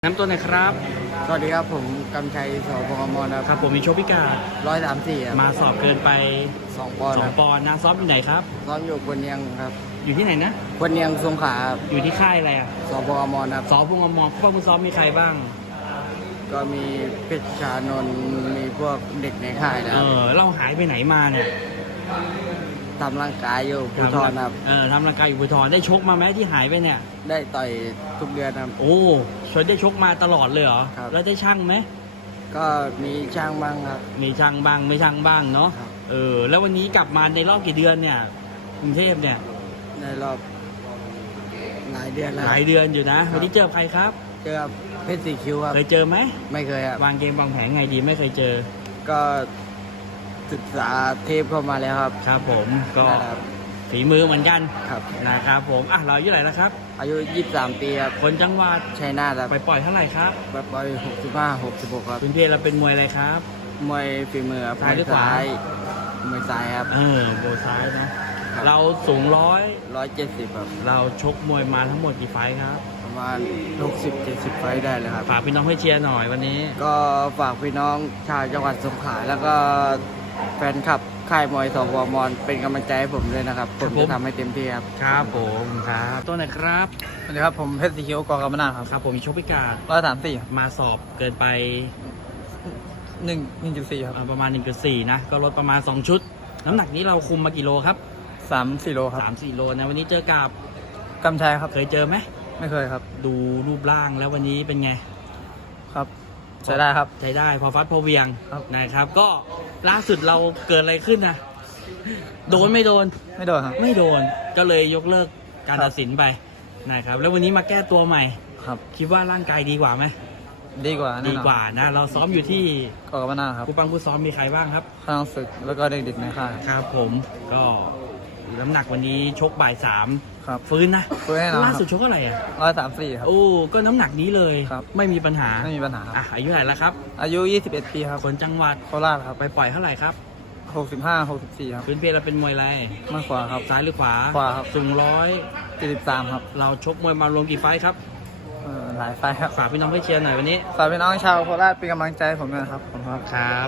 น้ำตัวไหนครับสวัสดีครับผมกำชัยสพกมลครับผมมีโชคพิการ 134 มาสอบเกินไป 2 ปอนด์ครับ 2 ปอนด์นะซ้อมอยู่ไหนครับซ้อมอยู่บนเนียงครับอยู่ที่ไหนนะบนเนียงสงขลาครับอยู่ที่ค่ายอะไรอ่ะสพกมลครับสอพุงอมรพวกคุณซ้อมมีใครบ้างก็มีเพชรชานนท์มีพวกเด็กในค่ายนะครับเราหายไปไหนมาเนี่ยทำร่างกายอยู่ภูทรครับทำร่างกายอยู่ภูทรได้ชกมาไหมที่หายไปเนี่ยได้ต่อยทุกเดือนครับโอ้ชวนได้ชกมาตลอดเลยเหรอครับแล้วได้ช่างไหมก็มีช่างบ้างครับมีช่างบ้างไม่ช่างบ้างเนาะครับแล้ววันนี้กลับมาในรอบกี่เดือนเนี่ยกรุงเทพเนี่ยในรอบหลายเดือนแล้วหลายเดือนอยู่นะ วันนี้เจอใครครับเจอเพชรสีคิ้วครับเคยเจอไหมไม่เคยครับวางเกมวางแผนไงดีไม่เคยเจอก็ศึกษาเทปเข้ามาแล้วครับครับผมก็นั่นแหละครับฝีมือเหมือนกันครับนะครับผมเราอายุเท่าไหร่แล้วครับอายุ 23 ปีครับคนจังหวัดชัยนาทครับปล่อยเท่าไหร่ครับแบบไป65 66 ครับคุณเพเราเป็นมวยอะไรครับมวยฝีมือครับซ้ายหรือขวามวยซ้ายครับโบซ้ายนะ เราสูง 170ครับเราชกมวยมาทั้งหมดกี่ไฟท์ครับประมาณ60-70 ไฟต์ได้เลยครับฝากพี่น้องให้เชียร์หน่อยวันนี้ก็ฝากพี่น้องชาวจังหวัดสงขลาแล้วก็แฟนคลับค่ายมวยสพมรเป็นกำลังใจให้ผมด้วยนะครับ ผมจะทำให้เต็มที่ครับครับผมครับตัวไหนครับสวัสดีครับผมเพชรสีคิ้วกอกำมนาครับครับผมมีโชคพิการ 134 มาสอบเกินไป 1.4 ครับประมาณ 1.4 นะ ก็ลดประมาณ 2 ชุด น้ำหนักนี้เราคุมมากี่โลครับ 3-4 โลครับ 3-4 โลนะวันนี้เจอกับกำชัยครับเคยเจอไหมไม่เคยครับดูรูปร่างแล้ววันนี้เป็นไงครับใช้ได้ครับใช้ได้พอฟัดพอเวียงครับนะครับ ก็ล่าสุดเราเกิดอะไรขึ้นนะโดนไม่โดนไม่โดนครับไม่โดนก็เลยยกเลิกการครับตัดสินไปนะครับแล้ววันนี้มาแก้ตัวใหม่ครับคิดว่าร่างกายดีกว่าไหมดีกว่าแน่ดีนอนกว่านะเราซ้อมอยู่ที่กอกำมนาครับครูปังครูซ้อมมีใครบ้างครับข้างศึกแล้วก็เด็กๆในค่ายครับผมก็น้ำหนักวันนี้ชกบ่าย 3 ครับฟื้นนะฟื้นแน่นอนครับล่าสุดชกเท่าไหร่อ่ะ 134 ครับโอ้ก็น้ำหนักนี้เลยครับไม่มีปัญหาไม่มีปัญหาครับอายุเท่าไหร่แล้วครับอายุ 21 ปีครับคนจังหวัดโคราชครับไปปล่อยเท่าไหร่ครับ 65-64 ครับพื้นเพเราเป็นมวยอะไรมากกว่าครับซ้ายหรือขวาขวาครับสูง 73 ครับเราชกมวยมารวมกี่ไฟท์ครับหลายไฟล์ครับฝากพี่น้องให้เชียร์หน่อยวันนี้ฝากพี่น้องชาวโคราชเป็นกำลังใจให้ผมด้วยนะครับผมครับครับ